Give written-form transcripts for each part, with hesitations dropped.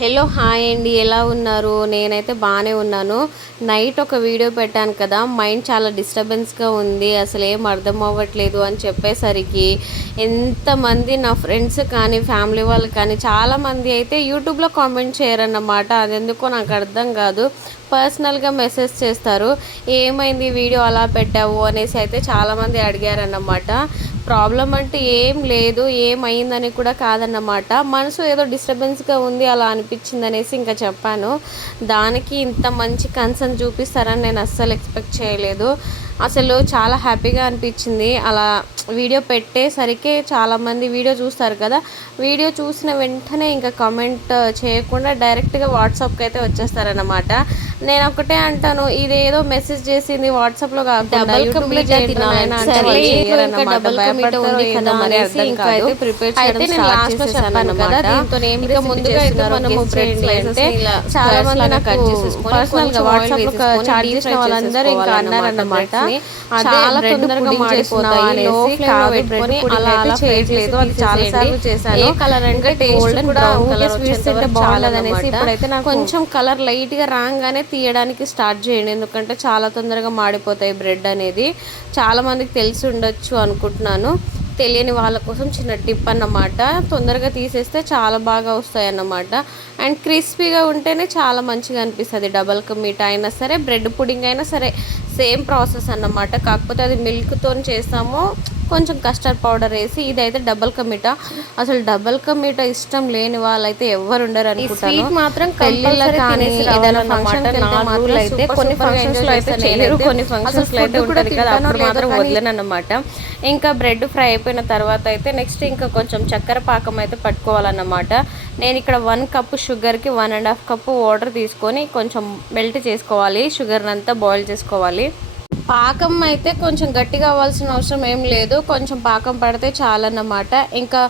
Hello hi అండి, ఎలా ఉన్నారు? నేనైతే బాగానే ఉన్నాను. నైట్ ఒక వీడియో పెట్టాను కదా, మైండ్ చాలా డిస్టర్బెన్స్గా ఉంది, అసలు ఏం అర్థం అవ్వట్లేదు అని చెప్పేసరికి ఎంతమంది నా ఫ్రెండ్స్ కానీ ఫ్యామిలీ వాళ్ళు కానీ చాలామంది అయితే యూట్యూబ్లో కామెంట్ చేయరన్నమాట. అదెందుకో నాకు అర్థం కాదు. పర్సనల్గా మెసేజ్ చేస్తారు, ఏమైంది వీడియో అలా పెట్టావు అనేసి అయితే చాలామంది అడిగారన్నమాట. ప్రాబ్లం అంటే ఏం లేదు, ఏమైందని కూడా కాదన్నమాట. మనసు ఏదో డిస్టర్బెన్స్గా ఉంది అలా అనిపించింది అనేసి ఇంకా చెప్పాను. దానికి ఇంత మంచి కన్సర్న్ చూపిస్తారని నేను అస్సలు ఎక్స్పెక్ట్ చేయలేదు. అసలు చాలా హ్యాపీగా అనిపించింది అలా వీడియో పెట్టేసరికి. చాలామంది వీడియో చూస్తారు కదా, వీడియో చూసిన వెంటనే ఇంకా కామెంట్ చేయకుండా డైరెక్ట్గా వాట్సాప్కి అయితే వచ్చేస్తారనమాట. నేను ఒకటే అంటాను, ఇదేదో మెసేజ్ చేసింది వాట్సాప్లో కాకుండా చాలా మంది నాకు పర్సనల్ గా వాట్సాప్ లో చాట్ చేసిన వాళ్ళందరూ ఇంకా అన్నారన్నమాట, చాలా తొందరగా మాడిపోతాయి అనేసి. పెట్టుకొని అలా అలా చేయట్లేదు, అది చాలా సార్లు చేశాను. ఏ కలర్ అంటే గోల్డెన్ బ్రౌన్ కలర్ స్వీట్స్ అంటే బాగుండదు అనేసి ఇప్పుడైతే నాకు కొంచెం కలర్ లైట్ గా రాగానే తీయడానికి స్టార్ట్ చేయండి, ఎందుకంటే చాలా తొందరగా మాడిపోతాయి బ్రెడ్ అనేది. చాలా మందికి తెలిసి ఉండొచ్చు అనుకుంటున్నాను. తెలియని వాళ్ళ కోసం చిన్న టిప్ అన్నమాట. తొందరగా తీసేస్తే చాలా బాగా వస్తాయి అన్నమాట. అండ్ క్రిస్పీగా ఉంటేనే చాలా మంచిగా అనిపిస్తుంది. డబల్ కా మీఠా అయినా సరే, బ్రెడ్ పుడింగ్ అయినా సరే సేమ్ ప్రాసెస్ అన్నమాట. కాకపోతే అది మిల్క్తో చేస్తాము, కొంచెం కస్టర్డ్ పౌడర్ వేసి. ఇదైతే డబల్ కా మీఠా. అసలు డబల్ కా మీఠా ఇష్టం లేని వాళ్ళైతే ఎవరు ఉండరు అనుకుంటాను. మాత్రం పెళ్ళిళ్ళకి కానీ ఏదైనా ఫంక్షన్ అయితే కొన్ని ఫంక్షన్స్ లో అయితే చేయరు, కొన్ని ఫంక్షన్స్ లో అయితే ఉంటుంది కదా, అప్పుడు మాత్రం వదిలేను అన్నమాట. ఇంకా బ్రెడ్ ఫ్రై అయిపోయిన తర్వాత అయితే నెక్స్ట్ ఇంకా కొంచెం చక్కెర పాకం అయితే పట్టుకోవాలన్నమాట. నేను ఇక్కడ 1 కప్పు షుగర్కి 1.5 కప్పు వాటర్ తీసుకొని కొంచెం మెల్ట్ చేసుకోవాలి, షుగర్ని అంతా బాయిల్ చేసుకోవాలి. పాకం అయితే కొంచెం గట్టిగా అవ్వాల్సిన అవసరం ఏం లేదు, కొంచెం పాకం పడితే చాలన్నమాట. ఇంకా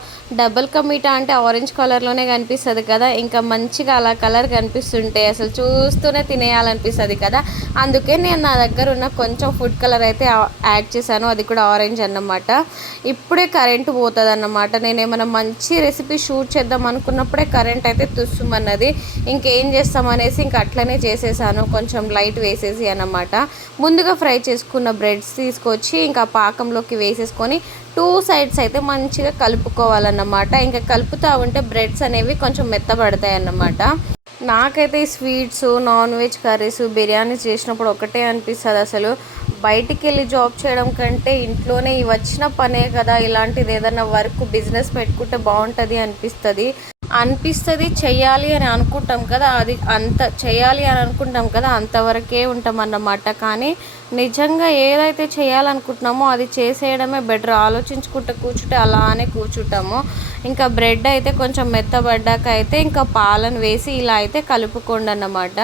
డబల్ కా మీఠా అంటే ఆరెంజ్ కలర్లోనే కనిపిస్తుంది కదా, ఇంకా మంచిగా అలా కలర్ కనిపిస్తుంటే అసలు చూస్తూనే తినేయాలనిపిస్తుంది కదా. అందుకే నేను నా దగ్గర ఉన్న కొంచెం ఫుడ్ కలర్ అయితే యాడ్ చేశాను, అది కూడా ఆరెంజ్ అన్నమాట. ఇప్పుడే కరెంటు పోతుంది అన్నమాట. నేను ఏమైనా మంచి రెసిపీ షూట్ చేద్దాం అనుకున్నప్పుడే కరెంట్ అయితే తుస్సుమన్నది. ఇంకేం చేస్తామనేసి ఇంక అట్లనే చేసేసాను, కొంచెం లైట్ వేసేసి అన్నమాట. ముందుగా ఫ్రై చేసుకున్న బ్రెడ్స్ తీసుకొచ్చి ఇంకా పాకంలోకి వేసేసుకొని 2 సైడ్స్ అయితే మంచిగా కలుపుకోవాలన్నమాట. ఇంకా కలుపుతూ ఉంటే బ్రెడ్స్ అనేవి కొంచెం మెత్తబడతాయి అన్నమాట. నాకైతే ఈ sweets, non veg curries, biryani చేసినప్పుడు ఒకటే అనిపిస్తుంది, అసలు బయటికి వెళ్ళి జాబ్ చేయడం కంటే ఇంట్లోనే ఈ వచ్చిన పనే కదా, ఇలాంటిది ఏదైనా వర్క్ బిజినెస్ పెట్టుకుంటే బాగుంటుంది అనిపిస్తుంది. చెయ్యాలి అని అనుకుంటాం కదా, అది అంత చేయాలి అని అనుకుంటాం కదా, అంతవరకే ఉంటాం అన్నమాట. కానీ నిజంగా ఏదైతే చేయాలనుకుంటున్నామో అది చేసేయడమే బెటర్. ఆలోచించుకుంటూ కూర్చుంటే అలానే కూర్చుంటాము. ఇంకా బ్రెడ్ అయితే కొంచెం మెత్తబడ్డాక అయితే ఇంకా పాలను వేసి ఇలా అయితే కలుపుకోండి అన్నమాట.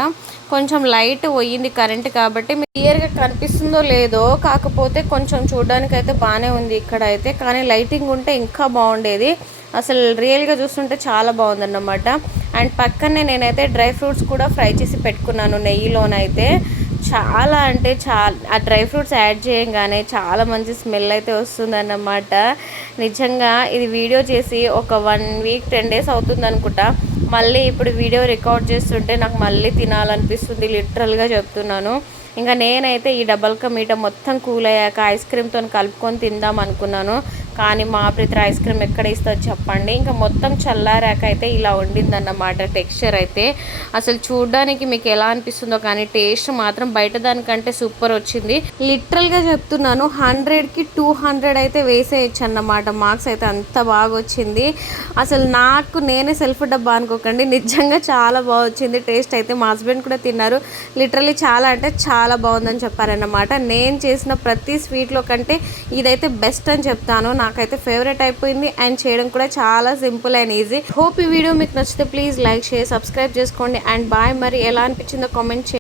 కొంచెం లైట్ పోయింది కరెంట్ కాబట్టి క్లియర్గా కనిపిస్తుందో లేదో, కాకపోతే కొంచెం చూడడానికి అయితే బాగానే ఉంది ఇక్కడ అయితే. కానీ లైటింగ్ ఉంటే ఇంకా బాగుండేది, అసలు రియల్గా చూస్తుంటే చాలా బాగుందన్నమాట. అండ్ పక్కనే నేనైతే డ్రై ఫ్రూట్స్ కూడా ఫ్రై చేసి పెట్టుకున్నాను నెయ్యిలోనైతే. చాలా అంటే చాలా ఆ డ్రై ఫ్రూట్స్ యాడ్ చేయగానే చాలా మంచి స్మెల్ అయితే వస్తుందన్నమాట. నిజంగా ఇది వీడియో చేసి ఒక 1 వీక్ 10 డేస్ అవుతుంది అనుకుంటా. మళ్ళీ ఇప్పుడు వీడియో రికార్డ్ చేస్తుంటే నాకు మళ్ళీ తినాలనిపిస్తుంది, లిటరల్గా చెప్తున్నాను. ఇంకా నేనైతే ఈ డబల్ కా మీఠా మొత్తం కూల్ అయ్యాక ఐస్ క్రీమ్తో కలుపుకొని తిందాం అనుకున్నాను. కానీ మా ప్రీతి ఐస్ క్రీమ్ ఎక్కడ ఇస్తుందో చెప్పండి. ఇంకా మొత్తం చల్లారాక అయితే ఇలా ఉండిందన్నమాట టెక్స్చర్ అయితే. అసలు చూడడానికి మీకు ఎలా అనిపిస్తుందో కానీ టేస్ట్ మాత్రం బయట దానికంటే సూపర్ వచ్చింది. లిటరల్గా చెప్తున్నాను, 100కి 200 అయితే వేసేయచ్చు అన్నమాట. మార్క్స్ అయితే అంత బాగా వచ్చింది. అసలు నాకు నేనే సెల్ఫ్ డబ్బా అనుకోకండి, నిజంగా చాలా బాగా వచ్చింది టేస్ట్ అయితే. మా హస్బెండ్ కూడా తిన్నారు, లిటరల్లీ చాలా అంటే చాలా బాగుందని చెప్పారన్నమాట. నేను చేసిన ప్రతి స్వీట్లో కంటే ఇదైతే బెస్ట్ అని చెప్తాను. నాకైతే ఫేవరెట్ అయిపోయింది అండ్ చేయడం కూడా చాలా సింపుల్ అండ్ ఈజీ. హోప్ ఈ వీడియో మీకు నచ్చితే ప్లీజ్ లైక్, షేర్, సబ్స్క్రైబ్ చేసుకోండి. And bye. మరి ఎలా అనిపించిందో కామెంట్ చేయండి.